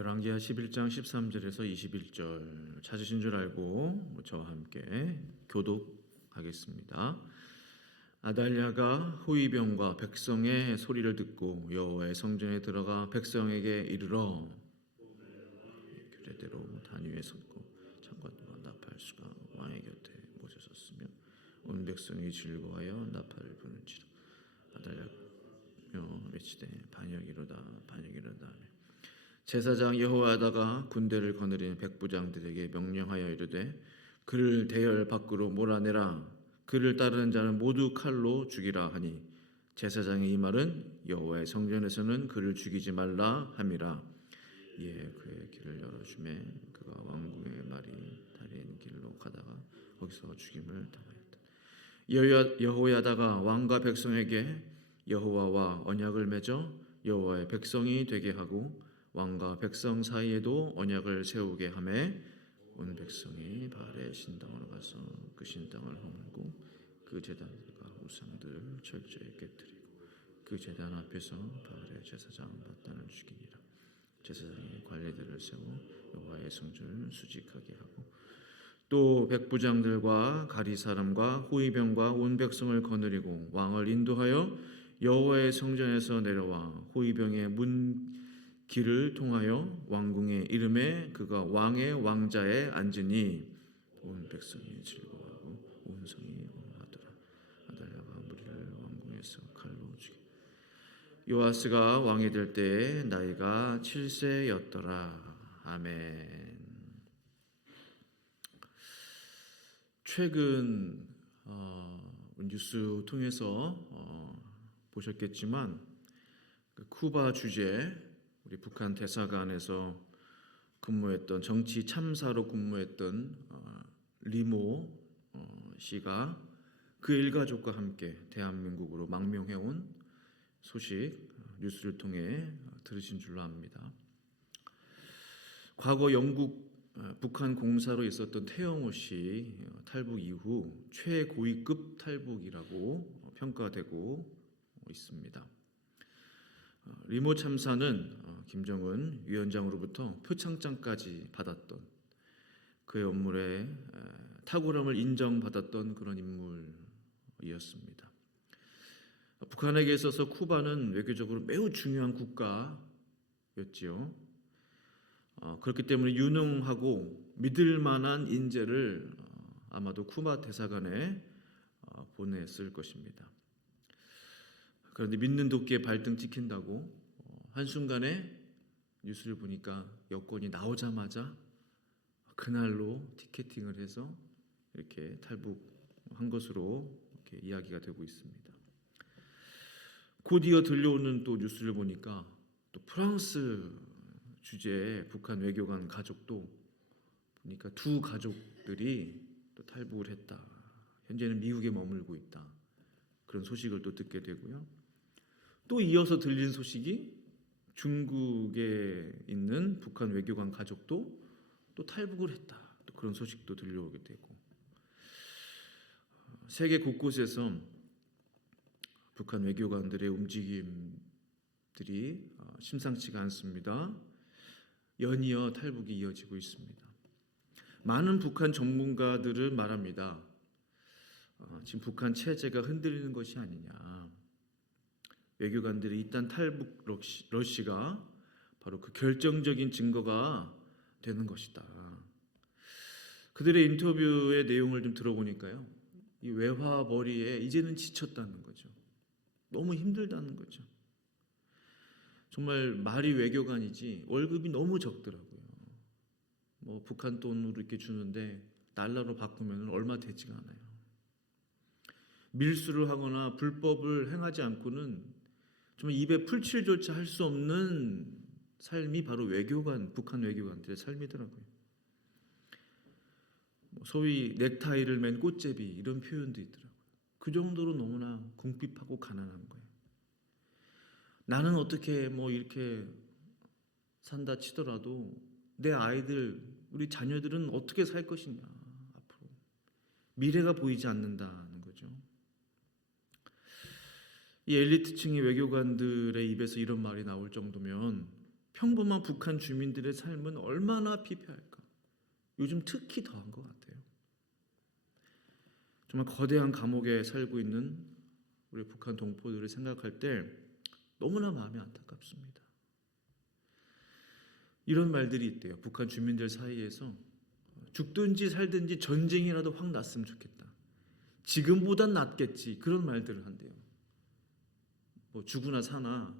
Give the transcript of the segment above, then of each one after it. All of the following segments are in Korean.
열왕기하 11장 13절에서 21절 찾으신 줄 알고 저와 함께 교독하겠습니다. 아달랴가 호위병과 백성의 소리를 듣고 여호와의 성전에 들어가 백성에게 이르러 규례대로 단 위에 섰고 창관과 나팔수가 왕의 곁에 모여 섰으며 온 백성이 즐거워하여 나팔을 부는지라. 아달랴며 외치되 반역이로다 반역이로다 하며 제사장 여호야다가 군대를 거느린 백부장들에게 명령하여 이르되 그를 대열 밖으로 몰아내라. 그를 따르는 자는 모두 칼로 죽이라 하니 제사장의 이 말은 여호와의 성전에서는 그를 죽이지 말라 함이라. 이에 그의 길을 열어주매 그가 왕궁의 말이 달린 길로 가다가 거기서 죽임을 당하였다. 여호야다가 왕과 백성에게 여호와와 언약을 맺어 여호와의 백성이 되게 하고 왕과 백성 사이에도 언약을 세우게 하매 온 백성이 바알의 신당으로 가서 그 신당을 허물고 그 제단들과 우상들을 철저히 깨뜨리고 그 제단 앞에서 바알의 제사장 마단을 죽이니라. 제사장이 관리들을 세워 여호와의 성전을 수직하게 하고 또 백부장들과 가리 사람과 호위병과 온 백성을 거느리고 왕을 인도하여 여호와의 성전에서 내려와 호위병의 문 길을 통하여 왕궁에 이름에 그가 왕의 왕자에 앉으니 온 백성이 즐거워하고 온 성이 응하더라. 아달랴가 무리를 왕궁에서 칼로 죽여 요아스가 왕이 될 때에 나이가 7세였더라. 아멘. 최근 뉴스 통해서 보셨겠지만 그 쿠바 주재 우리 북한 대사관에서 근무했던 정치 참사로 근무했던 리모 씨가 그 일가족과 함께 대한민국으로 망명해온 소식 뉴스를 통해 들으신 줄로 압니다. 과거 영국 북한 공사로 있었던 태영호 씨 탈북 이후 최고위급 탈북이라고 평가되고 있습니다. 리모 참사는 김정은 위원장으로부터 표창장까지 받았던 그의 업무에 탁월함을 인정받았던 그런 인물이었습니다. 북한에게 있어서 쿠바는 외교적으로 매우 중요한 국가였지요. 그렇기 때문에 유능하고 믿을 만한 인재를 아마도 쿠바 대사관에 보냈을 것입니다. 그런데 믿는 도끼에 발등 찍힌다고 한순간에 뉴스를 보니까 여권이 나오자마자 그날로 티켓팅을 해서 이렇게 탈북한 것으로 이렇게 이야기가 되고 있습니다. 곧이어 들려오는 또 뉴스를 보니까 또 프랑스 주재 북한 외교관 가족도 보니까 두 가족들이 또 탈북을 했다. 현재는 미국에 머물고 있다. 그런 소식을 또 듣게 되고요. 또 이어서 들린 소식이 중국에 있는 북한 외교관 가족도 또 탈북을 했다. 또 그런 소식도 들려오게 되고 세계 곳곳에서 북한 외교관들의 움직임들이 심상치가 않습니다. 연이어 탈북이 이어지고 있습니다. 많은 북한 전문가들은 말합니다. 지금 북한 체제가 흔들리는 것이 아니냐. 외교관들이 일단 탈북 러시가 바로 그 결정적인 증거가 되는 것이다. 그들의 인터뷰의 내용을 좀 들어보니까요. 이 외화벌이에 이제는 지쳤다는 거죠. 너무 힘들다는 거죠. 정말 말이 외교관이지 월급이 너무 적더라고요. 뭐 북한 돈으로 이렇게 주는데 달러로 바꾸면 얼마 되지가 않아요. 밀수를 하거나 불법을 행하지 않고는 정말 입에 풀칠조차 할 수 없는 삶이 바로 북한 외교관들의 삶이더라고요. 소위 넥타이를 맨 꽃제비 이런 표현도 있더라고요. 그 정도로 너무나 궁핍하고 가난한 거예요. 나는 어떻게 이렇게 산다 치더라도 내 아이들, 우리 자녀들은 어떻게 살 것이냐 앞으로 미래가 보이지 않는다는 거죠. 이 엘리트층의 외교관들의 입에서 이런 말이 나올 정도면 평범한 북한 주민들의 삶은 얼마나 피폐할까? 요즘 특히 더한 것 같아요. 정말 거대한 감옥에 살고 있는 우리 북한 동포들을 생각할 때 너무나 마음이 안타깝습니다. 이런 말들이 있대요. 북한 주민들 사이에서 죽든지 살든지 전쟁이라도 확 났으면 좋겠다. 지금보단 낫겠지. 그런 말들을 한대요. 뭐 죽으나 사나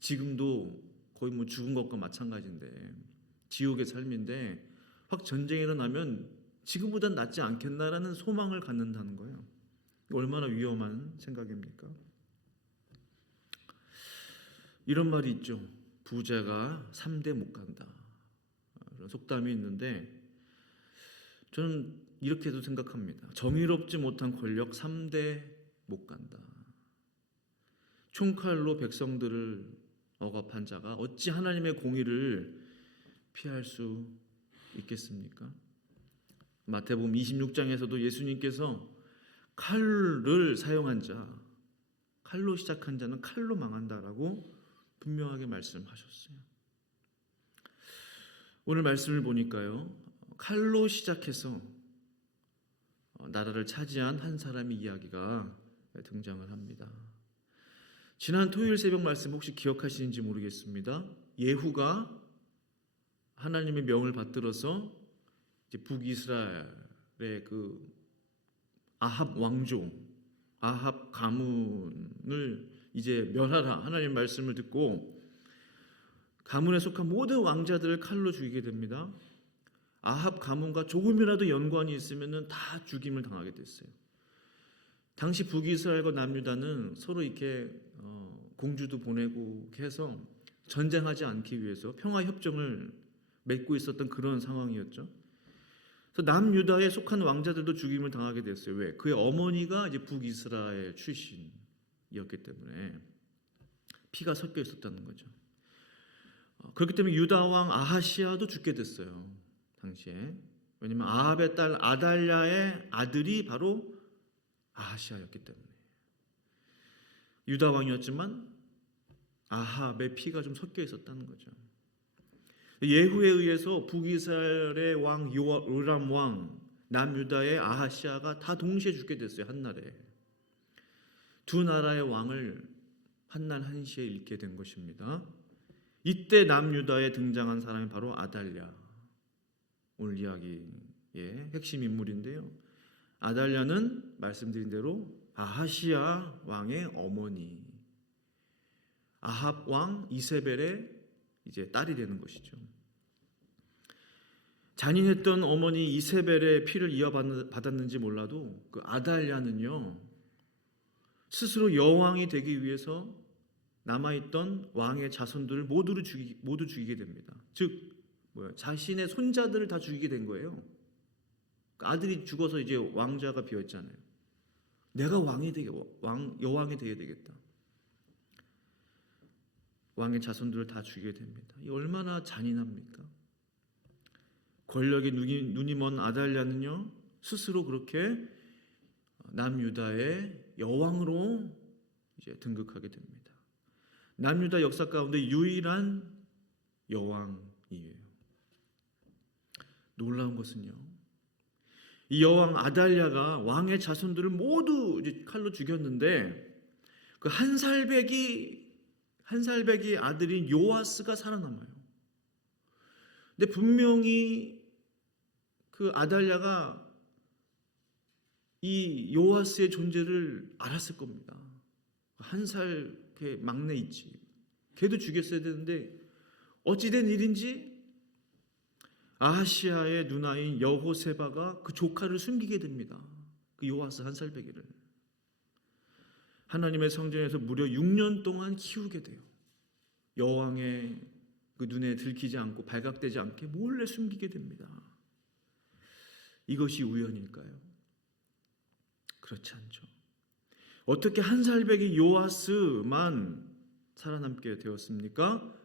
지금도 거의 뭐 죽은 것과 마찬가지인데 지옥의 삶인데 확 전쟁이 일어나면 지금보단 낫지 않겠나라는 소망을 갖는다는 거예요. 얼마나 위험한 생각입니까? 이런 말이 있죠. 부자가 3대 못 간다. 이런 속담이 있는데 저는 이렇게도 생각합니다. 정의롭지 못한 권력 3대 못 간다. 총칼로 백성들을 억압한 자가 어찌 하나님의 공의를 피할 수 있겠습니까? 마태복음 26장에서도 예수님께서 칼을 사용한 자, 칼로 시작한 자는 칼로 망한다라고 분명하게 말씀하셨어요. 오늘 말씀을 보니까요, 칼로 시작해서 나라를 차지한 한 사람의 이야기가 등장을 합니다. 지난 토요일 새벽 말씀 혹시 기억하시는지 모르겠습니다. 예후가 하나님의 명을 받들어서 이제 북이스라엘의 그 아합 왕조, 아합 가문을 이제 멸하라 하나님 말씀을 듣고 가문에 속한 모든 왕자들을 칼로 죽이게 됩니다. 아합 가문과 조금이라도 연관이 있으면은 다 죽임을 당하게 됐어요. 당시 북이스라엘과 남유다는 서로 이렇게 공주도 보내고 해서 전쟁하지 않기 위해서 평화 협정을 맺고 있었던 그런 상황이었죠. 그래서 남유다에 속한 왕자들도 죽임을 당하게 됐어요. 왜? 그의 어머니가 이제 북이스라엘 출신이었기 때문에 피가 섞여 있었다는 거죠. 그렇기 때문에 유다 왕 아하시아도 죽게 됐어요. 당시에. 왜냐하면 아합의 딸 아달랴의 아들이 바로 아하시아였기 때문에. 유다 왕이었지만 아합의 피가 좀 섞여 있었다는 거죠. 예후에 의해서 북이스라엘의 왕 요람 왕, 남유다의 아하시아가 다 동시에 죽게 됐어요. 한날에. 두 나라의 왕을 한날 한시에 잃게 된 것입니다. 이때 남유다에 등장한 사람이 바로 아달랴. 오늘 이야기의 핵심 인물인데요. 아달랴는 말씀드린 대로 아하시아 왕의 어머니, 아합 왕 이세벨의 이제 딸이 되는 것이죠. 잔인했던 어머니 이세벨의 피를 이어받았는지 몰라도 그 아달랴는요, 스스로 여왕이 되기 위해서 남아있던 왕의 자손들을 모두 죽이게 됩니다. 즉 자신의 손자들을 다 죽이게 된 거예요. 아들이 죽어서 이제 왕자가 비었잖아요. 내가 여왕이 되어야 되겠다. 왕의 자손들을 다 죽이게 됩니다. 이 얼마나 잔인합니까? 권력의 눈이 먼 아달랴는요, 스스로 그렇게 남유다의 여왕으로 이제 등극하게 됩니다. 남유다 역사 가운데 유일한 여왕이에요. 놀라운 것은요, 이 여왕 아달랴가 왕의 자손들을 모두 이제 칼로 죽였는데 그 한 살배기 아들인 요아스가 살아남아요. 근데 분명히 그 아달랴가 이 요아스의 존재를 알았을 겁니다. 한 살 막내 있지. 걔도 죽였어야 되는데 어찌된 일인지 아하시아의 누나인 여호세바가 그 조카를 숨기게 됩니다. 그 요아스 한 살배기를. 하나님의 성전에서 무려 6년 동안 키우게 돼요. 여왕의 그 눈에 들키지 않고 발각되지 않게 몰래 숨기게 됩니다. 이것이 우연일까요? 그렇지 않죠. 어떻게 한 살배기 요아스만 살아남게 되었습니까?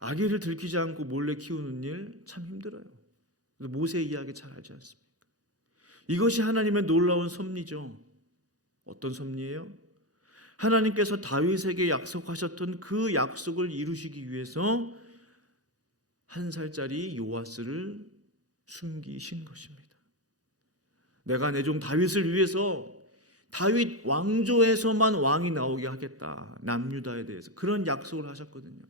아기를 들키지 않고 몰래 키우는 일 참 힘들어요. 모세 이야기 잘 알지 않습니까? 이것이 하나님의 놀라운 섭리죠. 어떤 섭리예요? 하나님께서 다윗에게 약속하셨던 그 약속을 이루시기 위해서 1살짜리 요아스를 숨기신 것입니다. 내가 내 종 다윗을 위해서 다윗 왕조에서만 왕이 나오게 하겠다. 남유다에 대해서 그런 약속을 하셨거든요.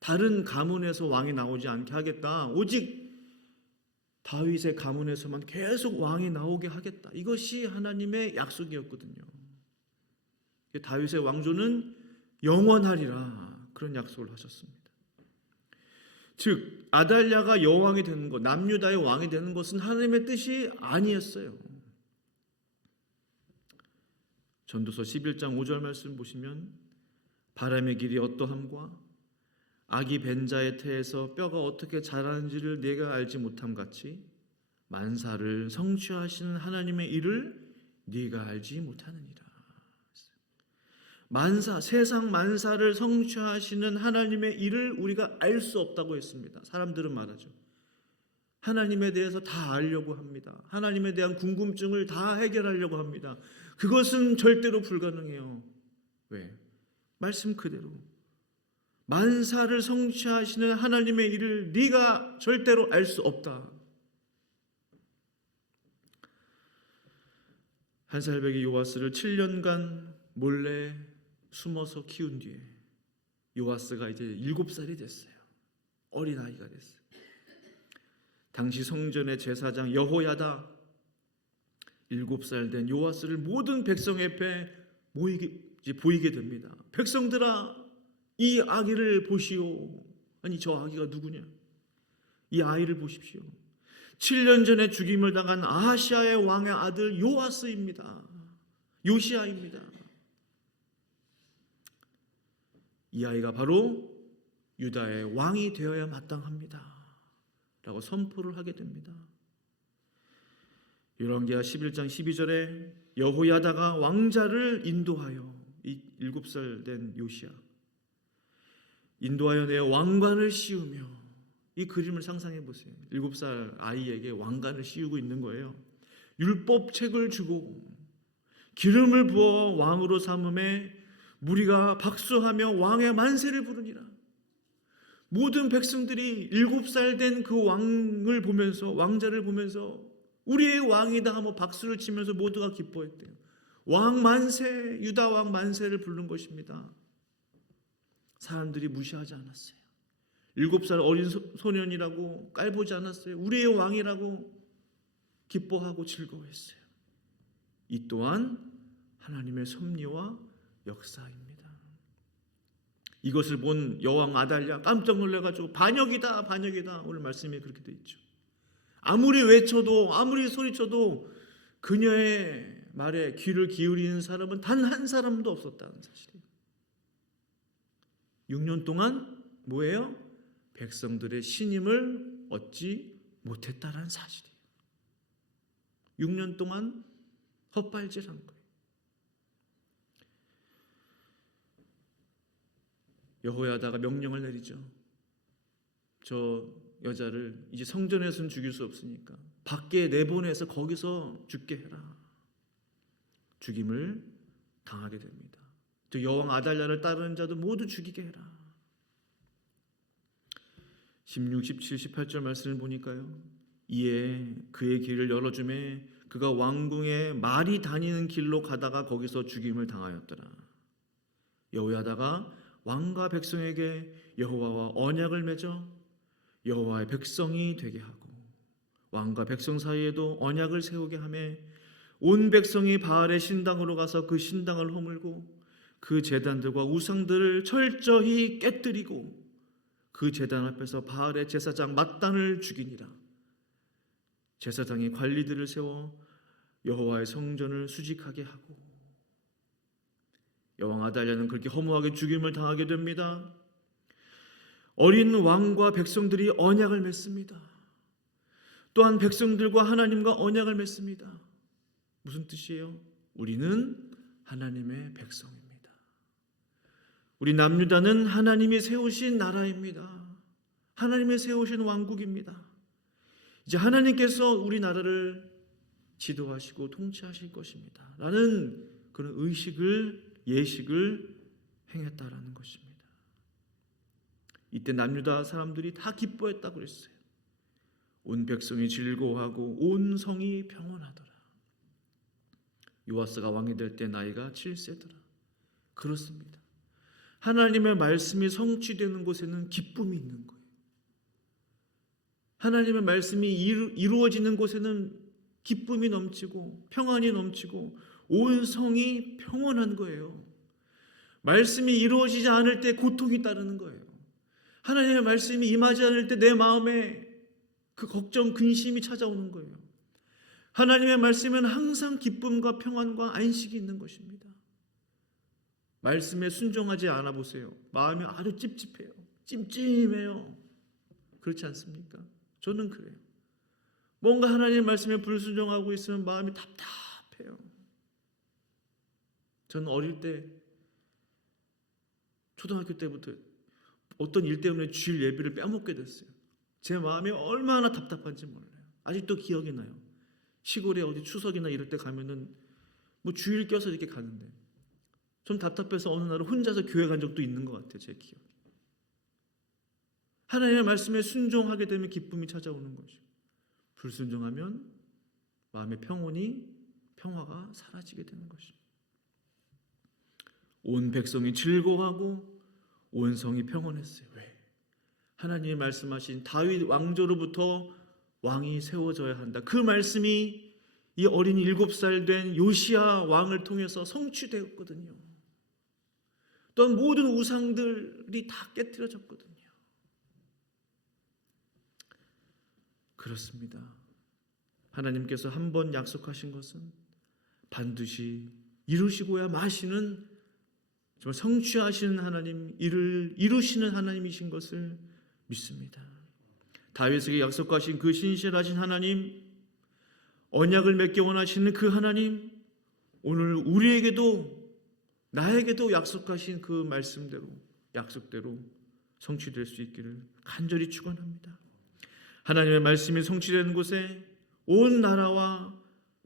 다른 가문에서 왕이 나오지 않게 하겠다. 오직 다윗의 가문에서만 계속 왕이 나오게 하겠다. 이것이 하나님의 약속이었거든요. 다윗의 왕조는 영원하리라. 그런 약속을 하셨습니다. 즉 아달랴가 여왕이 되는 것, 남유다의 왕이 되는 것은 하나님의 뜻이 아니었어요. 전도서 11장 5절 말씀 보시면 바람의 길이 어떠함과 아기 벤 자의 태에서 뼈가 어떻게 자라는지를 내가 알지 못함 같이 만사를 성취하시는 하나님의 일을 네가 알지 못하느니라. 세상 만사를 성취하시는 하나님의 일을 우리가 알 수 없다고 했습니다. 사람들은 말하죠. 하나님에 대해서 다 알려고 합니다. 하나님에 대한 궁금증을 다 해결하려고 합니다. 그것은 절대로 불가능해요. 왜? 말씀 그대로 만사를 성취하시는 하나님의 일을 네가 절대로 알 수 없다. 한살배기 요아스를 7년간 몰래 숨어서 키운 뒤에 요아스가 이제 7살이 됐어요. 어린아이가 됐어요. 당시 성전의 제사장 여호야다 7살 된 요아스를 모든 백성 앞에 보이게 됩니다. 백성들아, 이 아기를 보시오. 아니, 저 아기가 누구냐? 이 아이를 보십시오. 7년 전에 죽임을 당한 아하시아의 왕의 아들 요아스입니다. 요시아입니다. 이 아이가 바로 유다의 왕이 되어야 마땅합니다. 라고 선포를 하게 됩니다. 열왕기하 11장 12절에 여호야다가 왕자를 인도하여 이 7살 된 요시아 인도하여 내 왕관을 씌우며, 이 그림을 상상해 보세요. 7살 아이에게 왕관을 씌우고 있는 거예요. 율법책을 주고 기름을 부어 왕으로 삼음에 무리가 박수하며 왕의 만세를 부르니라. 모든 백성들이 7살 된 그 왕을 보면서, 왕자를 보면서 우리의 왕이다 하며 박수를 치면서 모두가 기뻐했대요. 왕 만세, 유다 왕 만세를 부른 것입니다. 사람들이 무시하지 않았어요. 7살 어린 소년이라고 깔보지 않았어요. 우리의 왕이라고 기뻐하고 즐거워했어요. 이 또한 하나님의 섭리와 역사입니다. 이것을 본 여왕 아달랴 깜짝 놀라가지고 반역이다, 반역이다. 오늘 말씀에 그렇게 돼 있죠. 아무리 외쳐도, 아무리 소리쳐도 그녀의 말에 귀를 기울이는 사람은 단 한 사람도 없었다는 사실이에요. 6년 동안 뭐예요? 백성들의 신임을 얻지 못했다는 사실이에요. 6년 동안 헛발질한 거예요. 여호야다가 명령을 내리죠. 저 여자를 이제 성전에서는 죽일 수 없으니까 밖에 내보내서 거기서 죽게 해라. 죽임을 당하게 됩니다. 저 여왕 아달랴를 따르는 자도 모두 죽이게 해라. 16, 17, 18절 말씀을 보니까요. 이에 그의 길을 열어주매 그가 왕궁에 말이 다니는 길로 가다가 거기서 죽임을 당하였더라. 여호야다가 왕과 백성에게 여호와와 언약을 맺어 여호와의 백성이 되게 하고 왕과 백성 사이에도 언약을 세우게 하며 온 백성이 바알의 신당으로 가서 그 신당을 허물고 그 제단들과 우상들을 철저히 깨뜨리고 그 제단 앞에서 바알의 제사장 맏단을 죽이니라. 제사장이 관리들을 세워 여호와의 성전을 수직하게 하고, 여왕 아달랴는 그렇게 허무하게 죽임을 당하게 됩니다. 어린 왕과 백성들이 언약을 맺습니다. 또한 백성들과 하나님과 언약을 맺습니다. 무슨 뜻이에요? 우리는 하나님의 백성입니다. 우리 남유다는 하나님이 세우신 나라입니다. 하나님이 세우신 왕국입니다. 이제 하나님께서 우리나라를 지도하시고 통치하실 것입니다. 라는 그런 의식을, 예식을 행했다라는 것입니다. 이때 남유다 사람들이 다 기뻐했다고 그랬어요. 온 백성이 즐거워하고 온 성이 평온하더라. 요아스가 왕이 될 때 나이가 7세더라. 그렇습니다. 하나님의 말씀이 성취되는 곳에는 기쁨이 있는 거예요. 하나님의 말씀이 이루어지는 곳에는 기쁨이 넘치고 평안이 넘치고 온 성이 평온한 거예요. 말씀이 이루어지지 않을 때 고통이 따르는 거예요. 하나님의 말씀이 임하지 않을 때 내 마음에 그 걱정, 근심이 찾아오는 거예요. 하나님의 말씀은 항상 기쁨과 평안과 안식이 있는 것입니다. 말씀에 순종하지 않아 보세요. 마음이 아주 찝찝해요. 찜찜해요. 그렇지 않습니까? 저는 그래요. 뭔가 하나님의 말씀에 불순종하고 있으면 마음이 답답해요. 저는 어릴 때 초등학교 때부터 어떤 일 때문에 주일 예배를 빼먹게 됐어요. 제 마음이 얼마나 답답한지 몰라요. 아직도 기억이 나요. 시골에 어디 추석이나 이럴 때 가면은 뭐 주일 껴서 이렇게 가는데 좀 답답해서 어느 날은 혼자서 교회 간 적도 있는 것 같아요. 제 기억. 하나님의 말씀에 순종하게 되면 기쁨이 찾아오는 것이고 불순종하면 마음의 평화가 사라지게 되는 것입니다. 온 백성이 즐거워하고 온 성이 평온했어요. 왜? 하나님이 말씀하신 다윗 왕조로부터 왕이 세워져야 한다. 그 말씀이 이 어린 7살 된 요시야 왕을 통해서 성취되었거든요. 또한 모든 우상들이 다 깨트려졌거든요. 그렇습니다. 하나님께서 한 번 약속하신 것은 반드시 이루시고야 마시는 정말 성취하시는 하나님, 이를 이루시는 하나님이신 것을 믿습니다. 다윗에게 약속하신 그 신실하신 하나님, 언약을 맺기 원하시는 그 하나님, 오늘 우리에게도 나에게도 약속하신 그 말씀대로 약속대로 성취될 수 있기를 간절히 축원합니다. 하나님의 말씀이 성취되는 곳에 온 나라와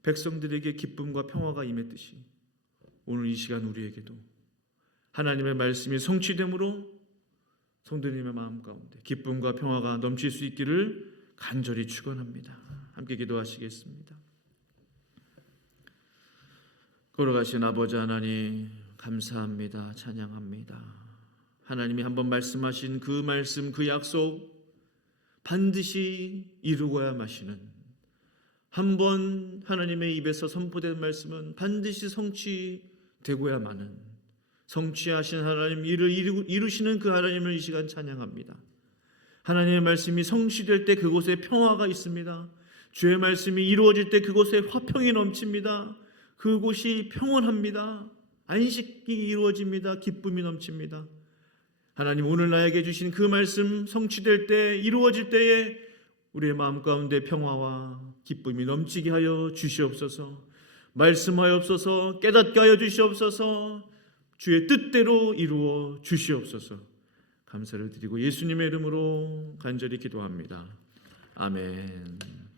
백성들에게 기쁨과 평화가 임했듯이 오늘 이 시간 우리에게도 하나님의 말씀이 성취됨으로 성도님의 마음 가운데 기쁨과 평화가 넘칠 수 있기를 간절히 축원합니다. 함께 기도하시겠습니다. 걸어가신 아버지 하나님 감사합니다. 찬양합니다. 하나님이 한번 말씀하신 그 말씀, 그 약속 반드시 이루어야 마시는, 한번 하나님의 입에서 선포된 말씀은 반드시 성취되고야 마는 성취하신 하나님, 이를 이루시는 그 하나님을 이 시간 찬양합니다. 하나님의 말씀이 성취될 때 그곳에 평화가 있습니다. 주의 말씀이 이루어질 때 그곳에 화평이 넘칩니다. 그곳이 평온합니다. 안식이 이루어집니다. 기쁨이 넘칩니다. 하나님, 오늘 나에게 주신 그 말씀 성취될 때, 이루어질 때에 우리의 마음 가운데 평화와 기쁨이 넘치게 하여 주시옵소서. 말씀하옵소서. 깨닫게 하여 주시옵소서. 주의 뜻대로 이루어 주시옵소서. 감사를 드리고 예수님의 이름으로 간절히 기도합니다. 아멘.